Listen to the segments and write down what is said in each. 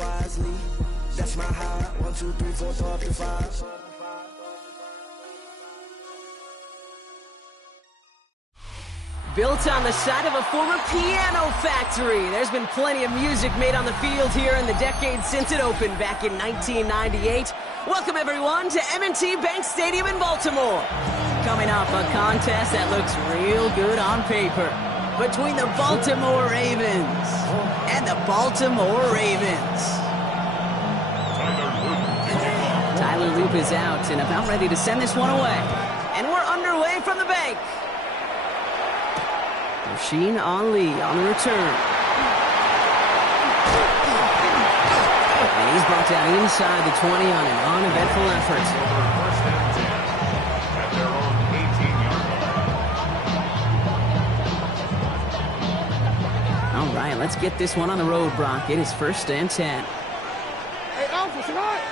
wisely. That's my high. 1, 2, 3, 4, throw up the 5. Built on the side of a former piano factory, there's been plenty of music made on the field here in the decade since it opened back in 1998. Welcome, everyone, to M&T Bank Stadium in Baltimore. Coming up, a contest that looks real good on paper between the Baltimore Ravens and the Baltimore Ravens. Tyler Loop is out and about ready to send this one away. And we're underway from the bank. Rasheen Ali on the return. And he's brought down inside the 20 on an uneventful effort. First and 10 at their own 18-yard line. All right, let's get this one on the road, Brock. It is first and 10. Hey, Alpha, tonight.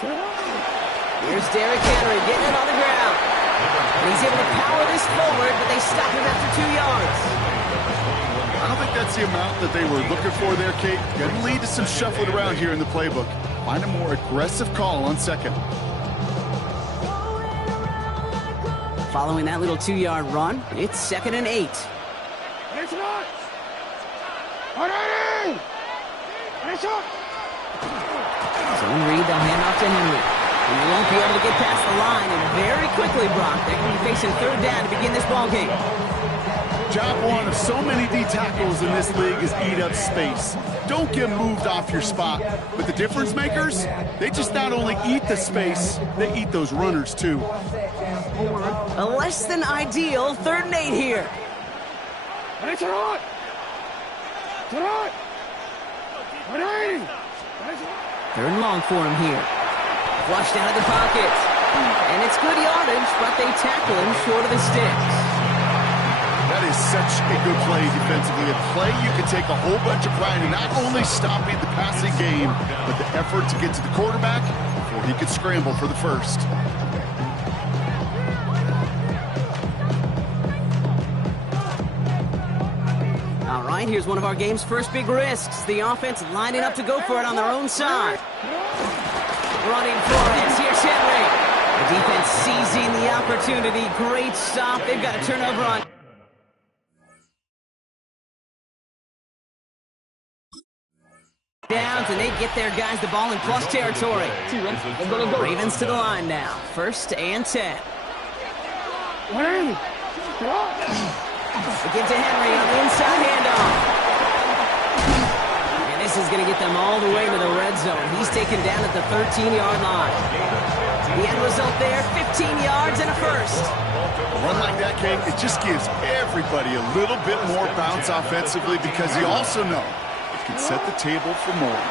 Here's Derrick Henry getting it on the ground. And he's able to power this forward, but they stop him after 2 yards. I don't think that's the amount that they were looking for there, Kate. Going to lead to some shuffling around here in the playbook. Find a more aggressive call on second. Following that little 2-yard run, it's 2nd and 8. It's not. Zone read, they'll hand off to Henry. And he won't be able to get past the line, and very quickly, Brock, they're going to be facing 3rd down to begin this ballgame. Job one of so many D tackles in this league is eat up space. Don't get moved off your spot. But the difference makers, they just not only eat the space, they eat those runners too. A less than ideal 3rd and 8 here. It's right. Third and long for him here. Flushed out of the pocket. And it's good yardage, but they tackle him short of the sticks. That is such a good play defensively. A play you can take a whole bunch of pride in, not only stopping the passing game, but the effort to get to the quarterback before he could scramble for the first. All right, here's one of our game's first big risks. The offense lining up to go for it on their own side. Running for it. Here's Henry. The defense seizing the opportunity. Great stop. They've got a turnover on downs, and they get their guys the ball in plus territory. Ravens to the line now. 1st and 10. They give to Henry on the inside handoff. And this is going to get them all the way to the red zone. He's taken down at the 13-yard line. The end result there, 15 yards and a first. A run like that, Kate, it just gives everybody a little bit more bounce offensively because you also know it can set the table for more.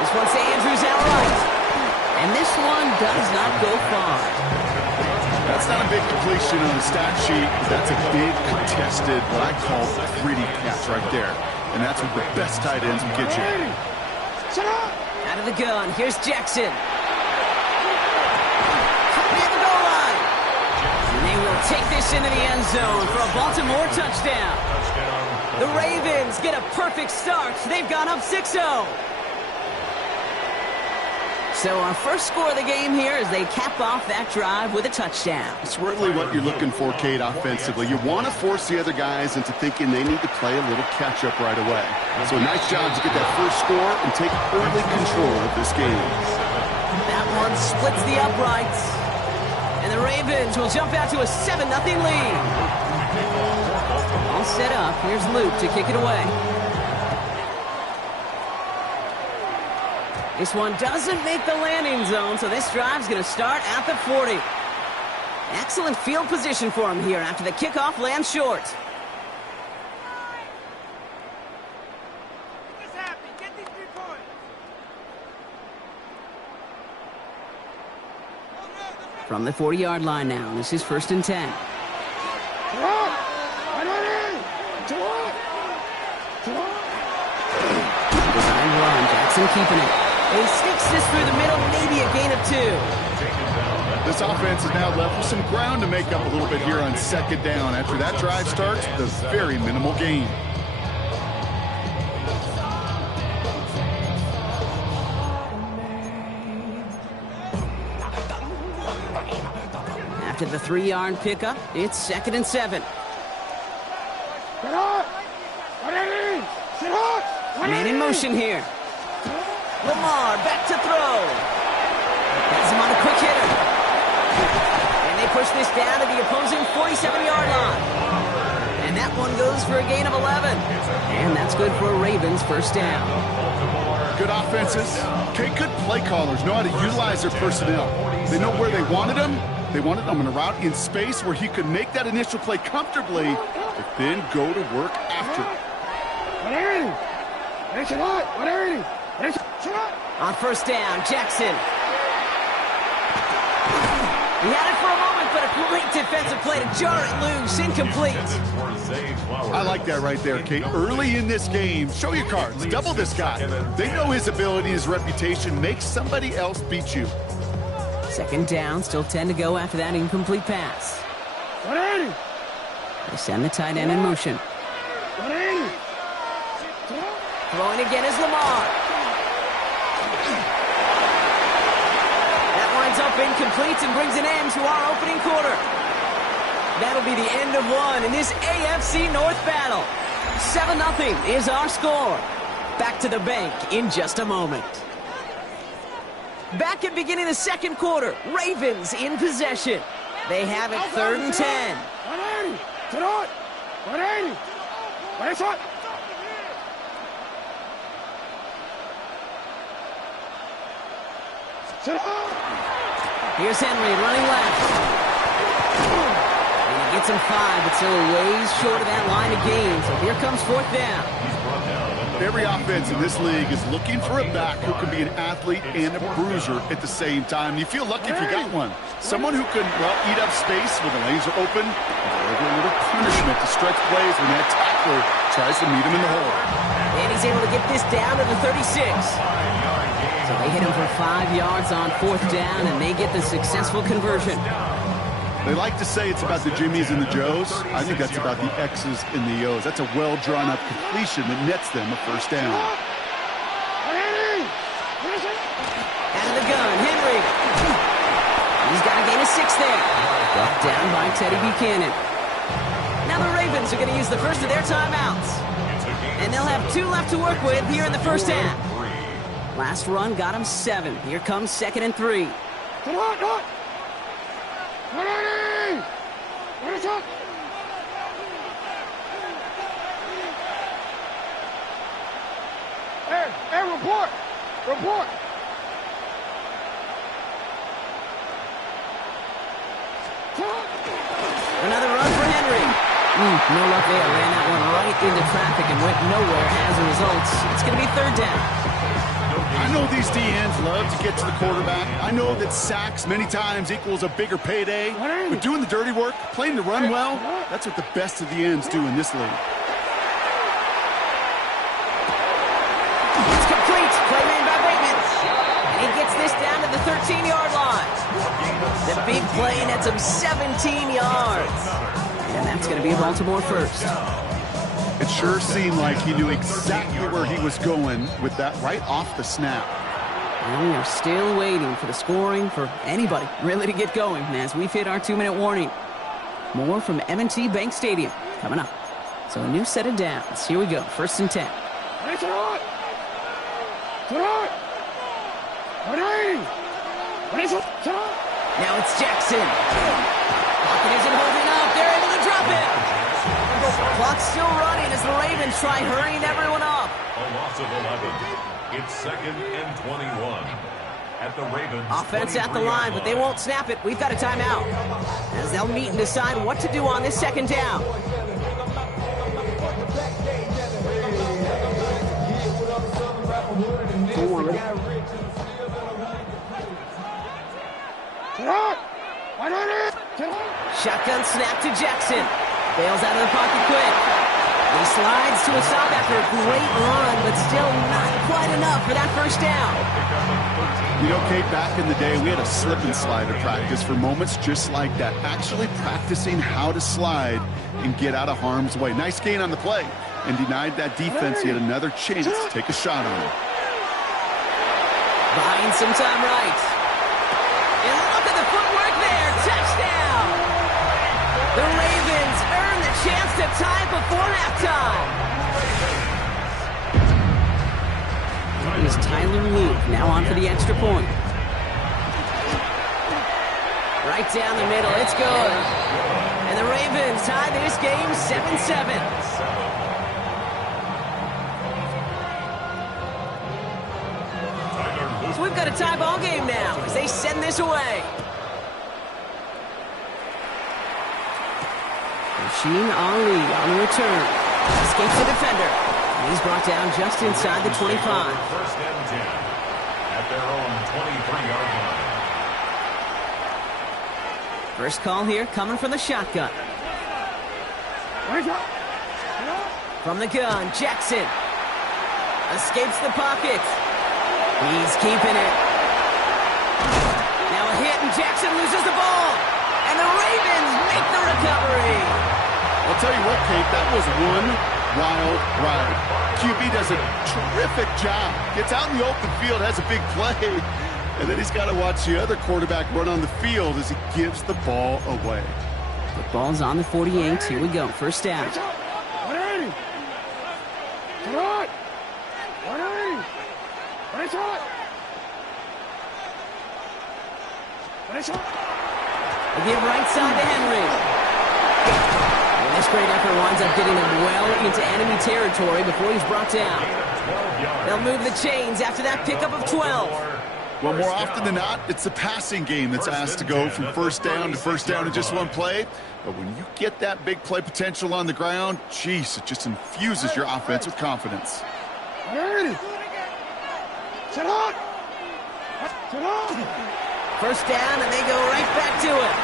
This one's to Andrews outright. And this one does not go far. That's not a big completion on the stat sheet, but that's a big contested, what I call gritty catch right there. And that's what the best tight ends will get you. Out of the gun, here's Jackson. Caught at the goal line. And they will take this into the end zone for a Baltimore touchdown. The Ravens get a perfect start. They've gone up 6-0. So our first score of the game here as they cap off that drive with a touchdown. It's really what you're looking for, Kate, offensively. You want to force the other guys into thinking they need to play a little catch-up right away. So a nice job to get that first score and take early control of this game. That one splits the uprights. And the Ravens will jump out to a 7-0 lead. All set up. Here's Luke to kick it away. This one doesn't make the landing zone, so this drive's going to start at the 40. Excellent field position for him here after the kickoff lands short. From the 40-yard line now, this is 1st and 10. Design run, Jackson keeping it. He sneaks this through the middle, maybe a gain of 2. This offense is now left with some ground to make up a little bit here on 2nd down. After that drive starts, the very minimal gain. After the 3-yard pickup, it's 2nd and 7. Sit hot. Sit hot. Man in motion here. Lamar back to throw. Has him on a quick hitter. And they push this down to the opposing 47-yard line. And that one goes for a gain of 11. And that's good for a Ravens first down. Good offenses. Okay, good play callers know how to utilize their personnel. They know where they wanted him. They wanted him on a route in space where he could make that initial play comfortably, but then go to work after it. On first down, Jackson. He had it for a moment, but a great defensive play to jar it loose. Incomplete. I like that right there, Kate. Early in this game, show your cards. Double this guy. They know his ability, his reputation. Make somebody else beat you. 2nd down, still 10 to go after that incomplete pass. They send the tight end in motion. Throwing again is Lamar. That winds up incomplete and brings an end to our opening quarter. That'll be the end of one in this AFC North battle. 7-0 is our score. Back to the bank in just a moment. Back at beginning of the second quarter, Ravens in possession. They have it 3rd and 10. Here's Henry running left. And he gets him 5, but still a ways short of that line of gain. So here comes 4th down. Every offense in this league is looking for a back who can be an athlete and a bruiser at the same time. You feel lucky if you got one. Someone who can, well, eat up space when the lanes are open, and deliver a little punishment to stretch plays when that tackler tries to meet him in the hole. And he's able to get this down to the 36. So they hit him for 5 yards on 4th down, and they get the successful conversion. They like to say it's about the Jimmies and the Joes. I think that's about the X's and the O's. That's a well-drawn-up completion that nets them a first down. Out of the gun, Henry. He's got a gain of 6 there. Brought down by Teddy Buchanan. Now the Ravens are going to use the first of their timeouts. And they'll have 2 left to work with here in the first half. Last run got him 7. Here comes 2nd and 3. Hey, report. Another run for Henry. No luck there. Ran that one right into traffic and went nowhere as a result. It's going to be 3rd down. I know these DNs love to get to the quarterback. I know that sacks many times equals a bigger payday. But doing the dirty work, playing the run well, that's what the best of the ends do in this league. It's complete. Play made by Bateman. And he gets this down to the 13-yard line. The big play nets him 17 yards. And that's going to be a Baltimore first. It sure seemed like he knew exactly where he was going with that right off the snap. And we are still waiting for the scoring for anybody really to get going as we've hit our 2-minute warning. More from M&T Bank Stadium coming up. So a new set of downs. Here we go. 1st and 10. Now it's Jackson. Pocket isn't holding up. They're able to drop it. Clock's still running as the Ravens try hurrying everyone up. A loss of 11. It's 2nd and 21. At the Ravens. Offense at the line, but they won't snap it. We've got a timeout. As they'll meet and decide what to do on this 2nd down. Shotgun snap to Jackson. Bails out of the pocket quick. He slides to a stop after a great run, but still not quite enough for that first down. You know, Kate, back in the day, we had a slip and slide at practice for moments just like that. Actually practicing how to slide and get out of harm's way. Nice gain on the play and denied that defense yet another chance to take a shot on him. Buying some time right. And look at the footwork there. Touchdown. tie before halftime. Here's Tyler Luke, now on for the extra point. Right down the middle, it's good. And the Ravens tie this game 7-7. So we've got a tie ball game now as they send this away. Sheen Ali on the return. Escapes the defender. And he's brought down just inside the 25. First and 10 at their own 23-yard line. First call here coming from the shotgun. From the gun, Jackson. Escapes the pocket. He's keeping it. Now a hit and Jackson loses the ball. And the Ravens make the recovery. I'll tell you what, Kate, that was one wild ride. QB does a terrific job. Gets out in the open field, has a big play, and then he's got to watch the other quarterback run on the field as he gives the ball away. The ball's on the 48. Here we go. First down. 180. Come on. 180. Finish it. Finish it. They give right side to Henry. And this great effort winds up getting them well into enemy territory before he's brought down. They'll move the chains after that pickup of 12. Well, more often than not, it's the passing game that's asked to go from first down to first down in just one play. But when you get that big play potential on the ground, geez, it just infuses your offense with confidence. 180. Sit on. Sit on. First down, and they go right back to it.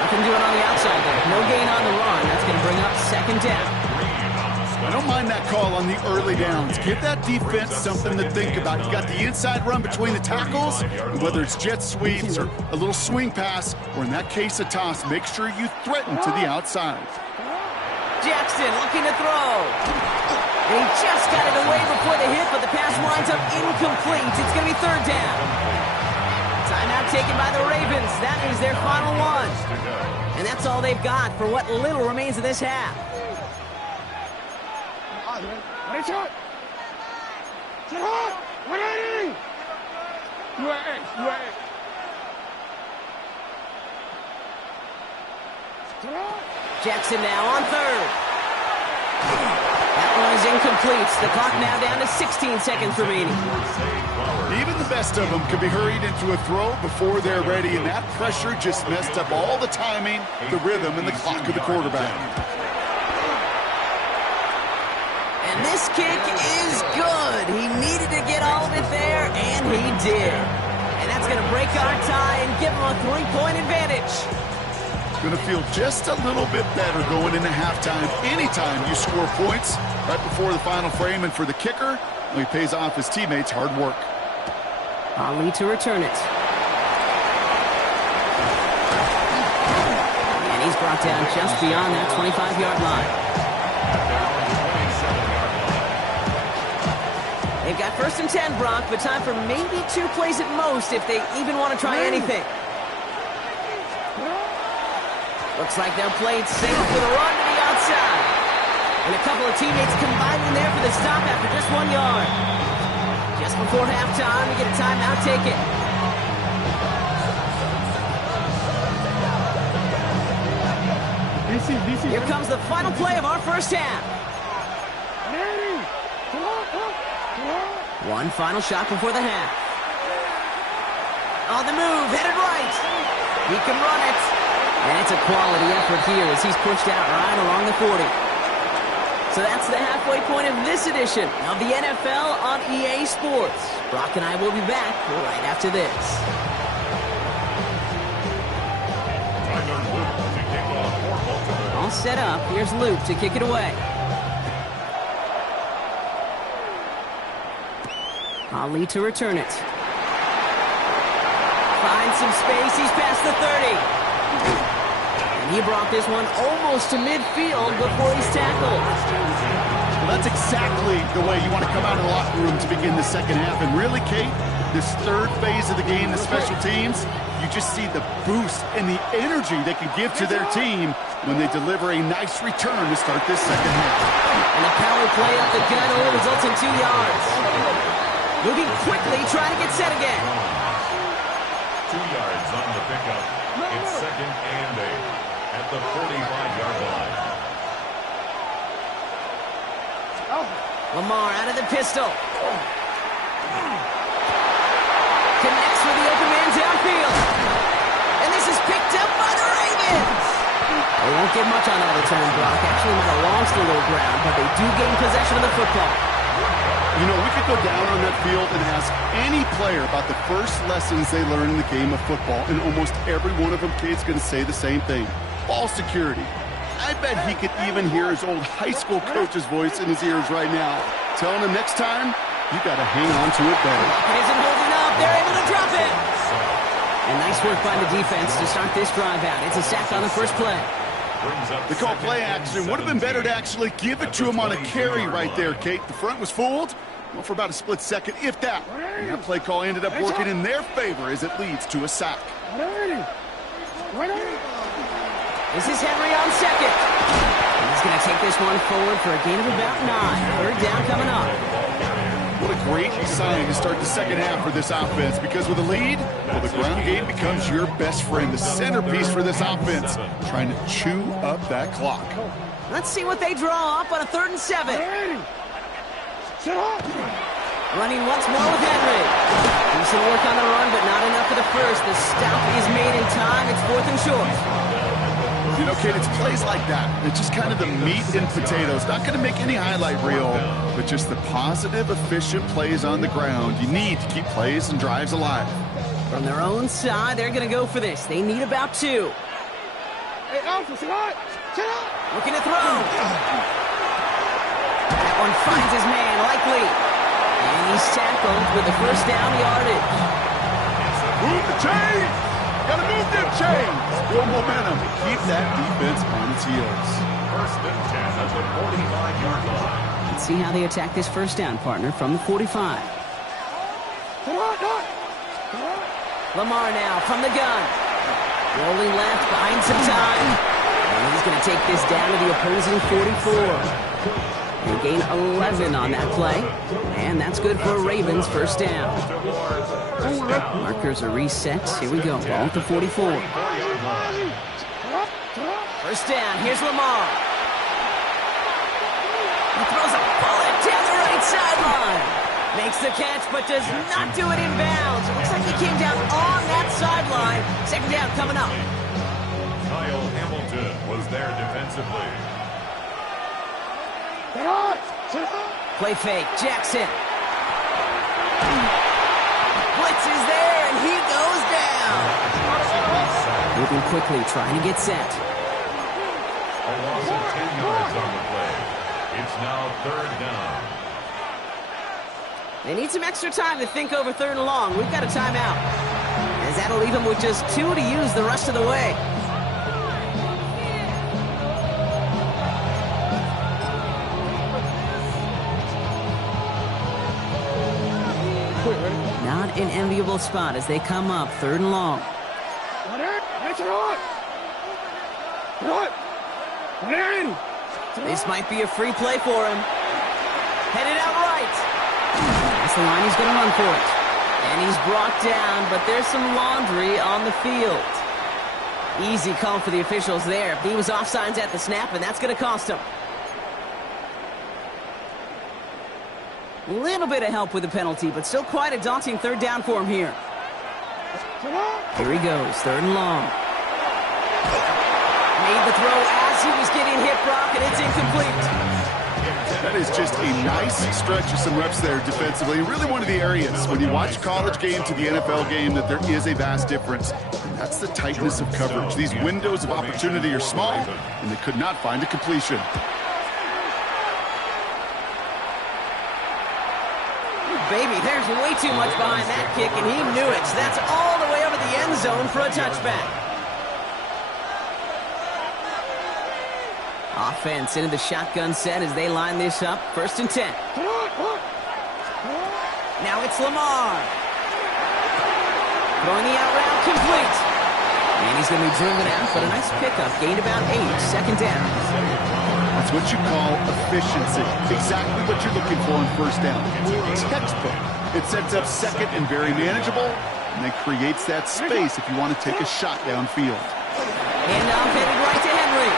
Nothing doing on the outside there. No gain on the run. That's going to bring up second down. I don't mind that call on the early downs. Give that defense something to think about. You got the inside run between the tackles, and whether it's jet sweeps or a little swing pass, or in that case a toss, make sure you threaten to the outside. Jackson looking to throw. And he just got it away before the hit, but the pass winds up incomplete. It's going to be third down. Timeout taken by the Ravens. That is their final one. And that's all they've got for what little remains of this half. Finish it. Sit on. 180. UAA. Sit on. Jackson now on third. That one is incomplete. The clock now down to 16 seconds remaining. Even the best of them can be hurried into a throw before they're ready, and that pressure just messed up all the timing, the rhythm, and the clock of the quarterback. And this kick is good. He needed to get all of it there, and he did. And that's going to break our tie and give him a 3-point advantage. Going to feel just a little bit better going into halftime. Anytime you score points right before the final frame, and for the kicker, he pays off his teammates' hard work. Ali to return it. And he's brought down just beyond that 25-yard line. They've got first and 10, Brock, but time for maybe 2 plays at most if they even want to try anything. Looks like they'll play it safe with a run to the outside. And a couple of teammates combining there for the stop after just 1 yard. Just before halftime, we get a timeout taken. Here comes the final play of our first half. One final shot before the half. On the move, headed right. He can run it. And it's a quality effort here as he's pushed out right along the 40. So that's the halfway point of this edition of the NFL on EA Sports. Brock and I will be back right after this. All set up. Here's Luke to kick it away. Ali to return it. Finds some space. He's past the 30. And he brought this one almost to midfield before he's tackled. Well, that's exactly the way you want to come out of the locker room to begin the second half. And really, Kate, this third phase of the game, the special teams, you just see the boost and the energy they can give to their team when they deliver a nice return to start this second half. And the power play up the gut only results in 2 yards. Moving quickly, trying to get set again. 2 yards on the pickup. It's second and 8 at the 45-yard line. Lamar out of the pistol. Connects with the open man downfield. And this is picked up by the Ravens. They won't get much on that return, Brock. Actually might have lost a little ground, but they do gain possession of the football. You know, we could go down on that field and ask any player about the first lessons they learned in the game of football, and almost every one of them kids going to say the same thing. Ball security. I bet he could even hear his old high school coach's voice in his ears right now, telling him next time, you got to hang on to it better. It isn't holding up. They're able to drop it. And nice work by the defense to start this drive out. It's a sack on the first play. They call play action. Would have been better to actually give it to him on a carry right there, Kate. The front was fooled. Well, for about a split second, if that. And that play call ended up working in their favor as it leads to a sack. This is Henry on second. And he's going to take this one forward for a gain of about 9. Third down coming up. What a great sign to start the second half for this offense, because with a lead, well, the ground game becomes your best friend, the centerpiece for this offense, trying to chew up that clock. Let's see what they draw up on a 3rd and 7. Running once more with Henry. Decent work on the run, but not enough for the first. The stop is made in time. It's 4th and short. You know, Kate, it's plays like that. It's just kind of the meat and potatoes. Not going to make any highlight reel, but just the positive, efficient plays on the ground. You need to keep plays and drives alive. From their own side, they're going to go for this. They need about 2. Looking to throw. That one finds his man, likely. And he's tackled with the first down yardage. Move the chains! Gotta move them chains! Build momentum. Keep that defense on its heels. First and 10 at the 45-yard line. Let's see how they attack this first down, partner, from the 45. Lamar now from the gun. Rolling left, buying some time. And he's going to take this down to the opposing 44. They gain 11 on that play. And that's good for a Ravens first down. Markers are reset. Here we go. Ball at the 44. First down. Here's Lamar. He throws a bullet down the right sideline. Makes the catch, but does not do it in bounds. It looks like he came down on that sideline. Second down coming up. Kyle Hamilton was there defensively. Play fake. Jackson. Blitz is there, and he goes down. Moving quickly, trying to get set. A loss of 10 yards on the play. It's now 3rd down. They need some extra time to think over 3rd and long. We've got a timeout. As that'll leave them with just 2 to use the rest of the way. Not an enviable spot as they come up 3rd and long. This might be a free play for him. Headed out right. That's the line he's going to run for it. And he's brought down, but there's some laundry on the field. Easy call for the officials there. He was offsides at the snap, and that's going to cost him. A little bit of help with the penalty, but still quite a daunting 3rd down for him here. Here he goes, 3rd and long. Made the throw as he was getting hit, Brock, and it's incomplete. That is just a nice stretch of some reps there defensively. Really one of the areas when you watch college game to the NFL game that there is a vast difference. And that's the tightness of coverage. These windows of opportunity are small, and they could not find a completion. Baby, there's way too much behind that kick, and he knew it. So that's all the way over the end zone for a touchback. Offense into the shotgun set as they line this up. 1st and 10. Now it's Lamar. Throwing the out route complete. And he's going to be driven out, but a nice pickup. Gained about 8, second down. That's what you call efficiency. Exactly what you're looking for on first down. It's textbook. It sets up second and very manageable, and then creates that space if you want to take a shot downfield. Handoff headed right to Henry.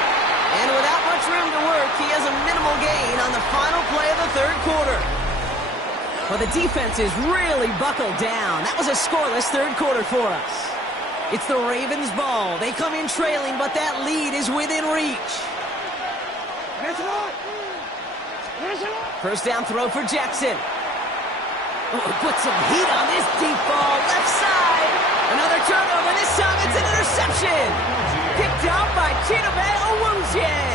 And without much room to work, he has a minimal gain on the final play of the third quarter. Well, the defense is really buckled down. That was a scoreless third quarter for us. It's the Ravens' ball. They come in trailing, but that lead is within reach. First down throw for Jackson. Oh, put some heat on this deep ball. Left side. Another turnover. This time it's an interception. Picked up by Chidobe Awuzie.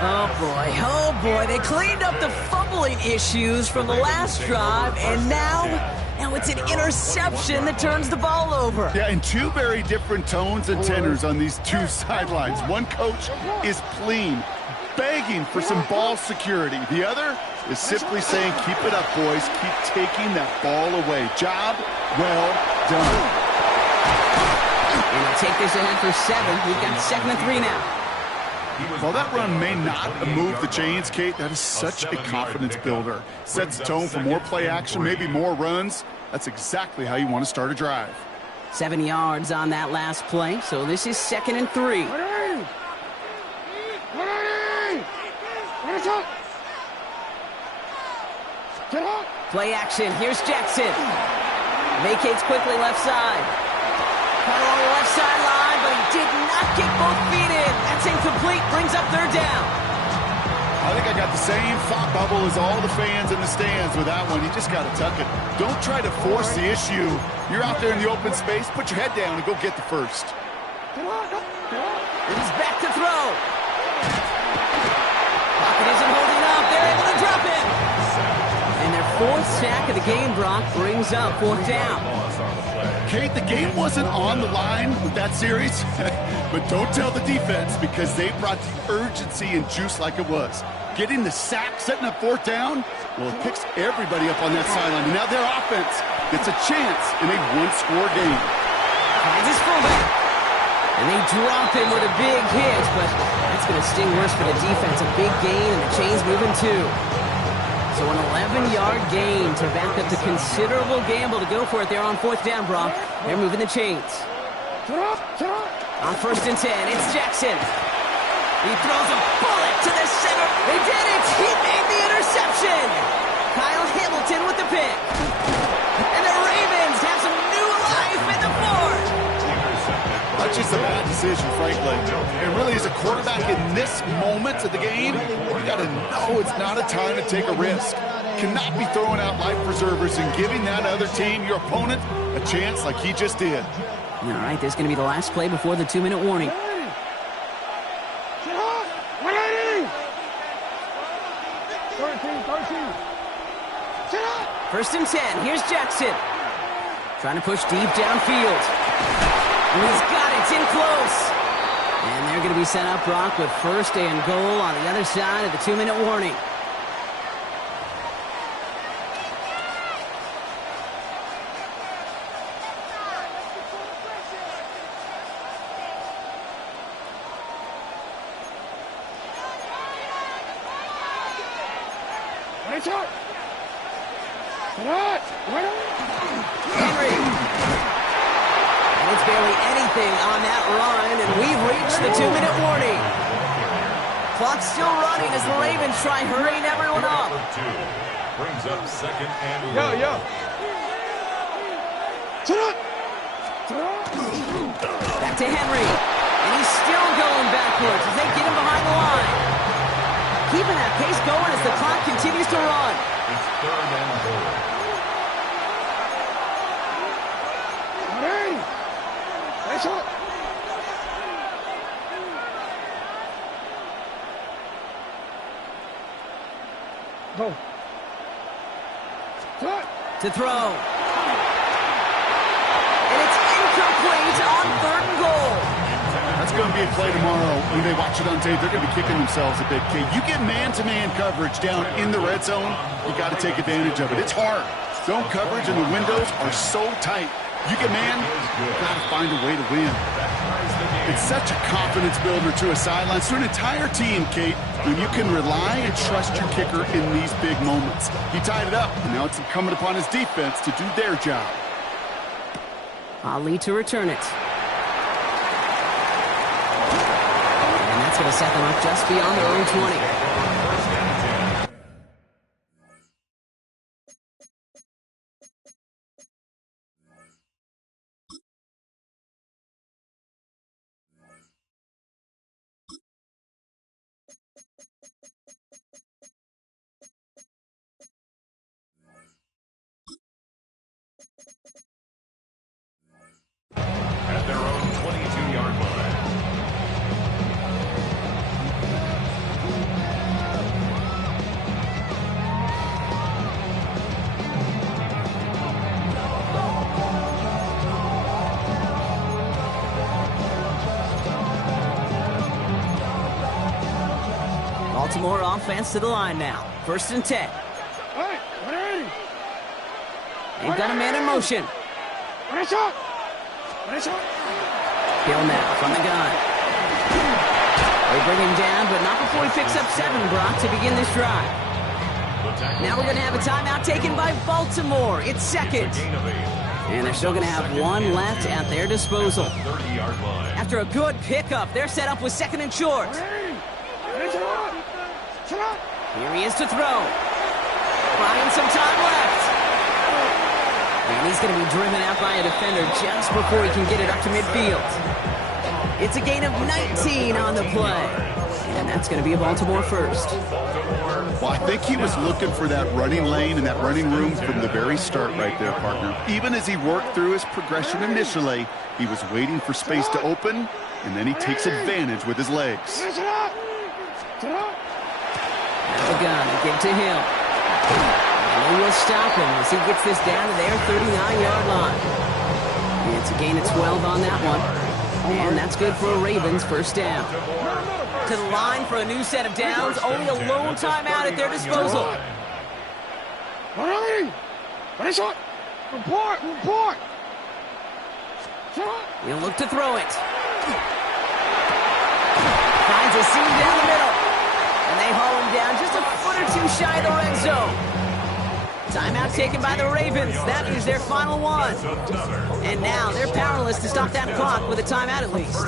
Oh boy. They cleaned up the fumbling issues from the last drive, and now it's an interception that turns the ball over. Yeah, and two very different tones and tenors on these two sidelines. One coach is pleading, begging for some ball security. The other is simply saying, keep it up, boys. Keep taking that ball away. Job well done. And they'll take this ahead for 7. We've got 2nd and 3 now. While that run may not move the chains, Kate, that is such a confidence builder. Sets the tone for more play action, maybe more runs. That's exactly how you want to start a drive. 7 yards on that last play, so this is 2nd and 3. Play action. Here's Jackson. Vacates quickly left side. Caught along the left sideline, but he did not get both feet in. That's incomplete. Brings up 3rd down. I think I got the same thought bubble as all the fans in the stands with that one. You just got to tuck it. Don't try to force the issue. You're out there in the open space. Put your head down and go get the first. He's back to throw. Pocket isn't holding up. They're able to drop it. And their 4th sack of the game, Brock, brings up 4th down. Kate, the game wasn't on the line with that series, but don't tell the defense because they brought the urgency and juice like it was. Getting the sack, setting up 4th down, well, it picks everybody up on that sideline. And now their offense gets a chance in a one-score game. Finds his fullback. And they drop him with a big hit, but that's going to sting worse for the defense. A big gain, and the chain's moving too. So an 11-yard gain to back up the considerable gamble to go for it there on 4th down, Brock. They're moving the chains. On 1st and 10, it's Jackson. He throws a bullet to the center. They did it! He made the interception! Kyle Hamilton with the pick. And the Ravens have some new life in the 4th. That's just a bad decision, frankly. And really, as a quarterback in this moment of the game, you got to know it's not a time to take a risk. Cannot be throwing out life preservers and giving that other team, your opponent, a chance like he just did. All right, this is going to be the last play before the 2-minute warning. First and 10, here's Jackson. Trying to push deep downfield. And he's got it, it's in close. And they're going to be sent up, Brock, with 1st and goal on the other side of the 2-minute warning. Henry. And it's barely anything on that run, and we've reached the 2-minute warning. Clock's still running as the Ravens try hurrying everyone up. Brings up 2nd and Back to Henry. And he's still going backwards as they get him behind the line. Keeping that pace going as the clock continues to run. It's 3rd and goal. Go. To throw. And it's incomplete on 3rd and goal. That's going to be a play tomorrow. When they watch it on tape, they're going to be kicking themselves a bit. Okay, you get man-to-man coverage down in the red zone, you got to take advantage of it. It's hard. Zone coverage and the windows are so tight. You get man, you gotta find a way to win. It's such a confidence builder to a sideline, to an entire team, Kate, when you can rely and trust your kicker in these big moments. He tied it up, and now it's incumbent upon his defense to do their job. Ali to return it. And that's going to set them up just beyond their own 20. At their own 22-yard line. Baltimore offense to the line now. 1st and 10. Hey, 180. They've got a man in motion. What a shot. What a shot. Hill now from the gun. They bring him down, but not before he picks up 7, Brock, to begin this drive. Now we're going to have a timeout taken by Baltimore. It's 2nd. And they're still going to have 1 left at their disposal. 30-yard line. After a good pickup, they're set up with 2nd and short. 180. What a shot. Shot. Here he is to throw. Buying some time left. And he's going to be driven out by a defender just before he can get it up to midfield. It's a gain of 19 on the play. And that's going to be a Baltimore first. Well, I think he was looking for that running lane and that running room from the very start right there, partner. Even as he worked through his progression initially, he was waiting for space to open, and then he takes advantage with his legs. What a shot. Shot. Now the gun, give to Hill. And they will stop him as he gets this down to their 39-yard line. It's a gain of 12 on that one. And that's good for a Ravens first down. To the line for a new set of downs. Only a lone timeout at their disposal. 180. What a shot. Report. Report. Shot. He'll look to throw it. Finds a seam down the middle. And they haul him down just a foot or two shy of the red zone. Timeout taken by the Ravens. That is their final one. And now they're powerless to stop that clock with a timeout at least.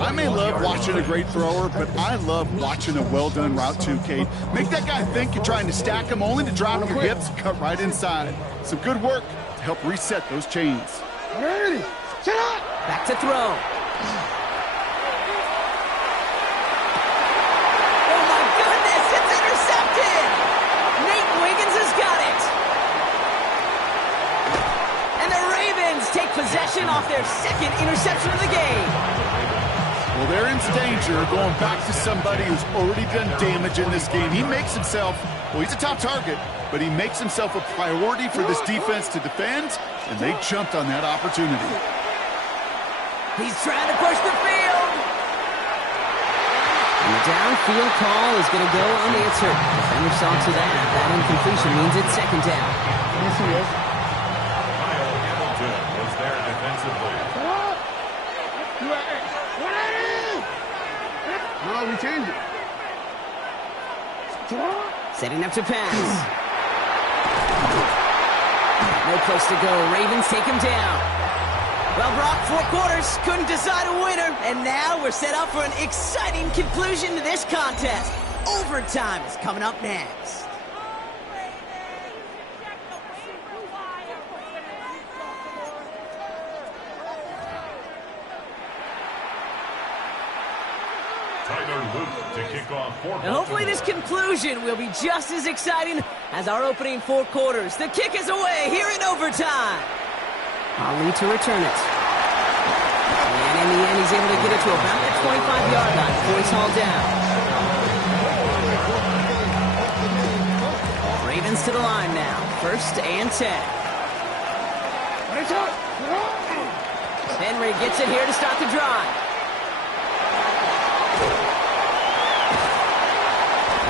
I may love watching a great thrower, but I love watching a well-done route too, Kate. Make that guy think you're trying to stack him only to drop your hips and cut right inside. Some good work to help reset those chains. 180. Shot. Back to throw. Oh my goodness, it's intercepted! Nate Wiggins has got it! And the Ravens take possession off their 2nd interception of the game. Well, they're in danger going back to somebody who's already done damage in this game. He makes himself, well, he's a top target, but he makes himself a priority for this defense to defend, and they jumped on that opportunity. He's trying to push the field. And the downfield call is going to go unanswered. Defender saw to that. That incompletion means it's 2nd down. Yes, he is. Kyle Hamilton was there defensively. Shot. 180. No, we changed it. Shot. Setting up to pass. No place to go. Ravens take him down. Well, Brock, 4 quarters couldn't decide a winner, and now we're set up for an exciting conclusion to this contest. Overtime is coming up next. Tyler Luke to kick off for And hopefully this conclusion will be just as exciting as our opening 4 quarters. The kick is away here in overtime. Ali to return it. And in the end, he's able to get it to about the 25-yard line before he's hauled down. Ravens to the line now. 1st and 10. What a shot. Henry gets it here to start the drive.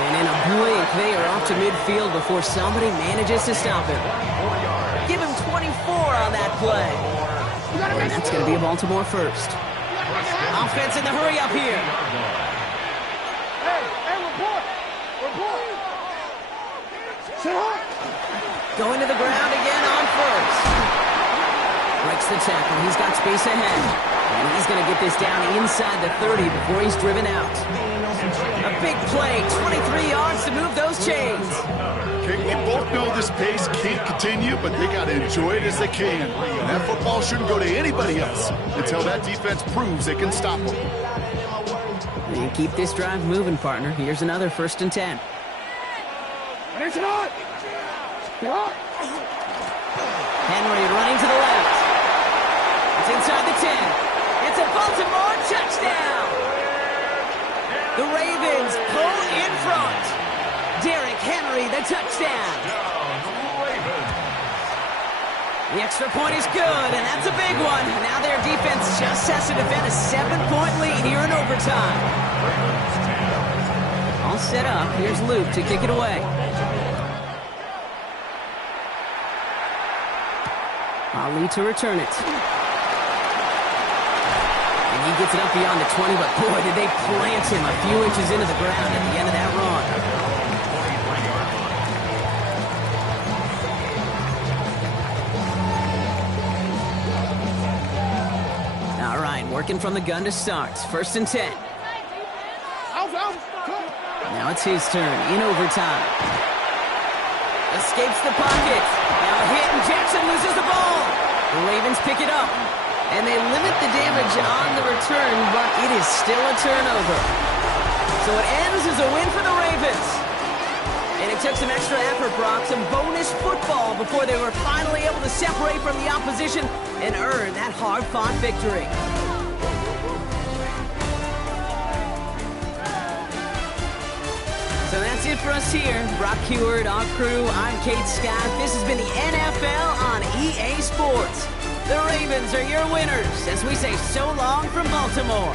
And in a blink, they are off to midfield before somebody manages to stop him. Give him 24 on that play. And that's going to be a Baltimore first. Offense in the hurry up here. Hey, report. Sit up. Going to the ground again on first. Breaks the tackle. He's got space ahead. And he's going to get this down inside the 30 before he's driven out. A big play, 23 yards to move those chains. Okay, we both know this pace can't continue, but they got to enjoy it as they can. And that football shouldn't go to anybody else until that defense proves they can stop them. And keep this drive moving, partner. Here's another 1st and 10. Henry running to the left. It's inside the 10. It's a Baltimore touchdown. The Ravens pull in front. Derrick Henry, the touchdown. The extra point is good, and that's a big one. Now their defense just has to defend a 7-point lead here in overtime. All set up. Here's Luke to kick it away. Ali to return it. And he gets it up beyond the 20, but boy, did they plant him a few inches into the ground at the end of that run. All right, working from the gun to start. 1st and 10. Now it's his turn in overtime. Escapes the pocket. Now a hit and Jackson loses the ball. The Ravens pick it up. And they limit the damage on the return, but it is still a turnover. So it ends as a win for the Ravens. And it took some extra effort, Brock, some bonus football before they were finally able to separate from the opposition and earn that hard-fought victory. So that's it for us here. Brock Heward, our crew, I'm Kate Scott. This has been the NFL on EA Sports. The Ravens are your winners as we say so long from Baltimore.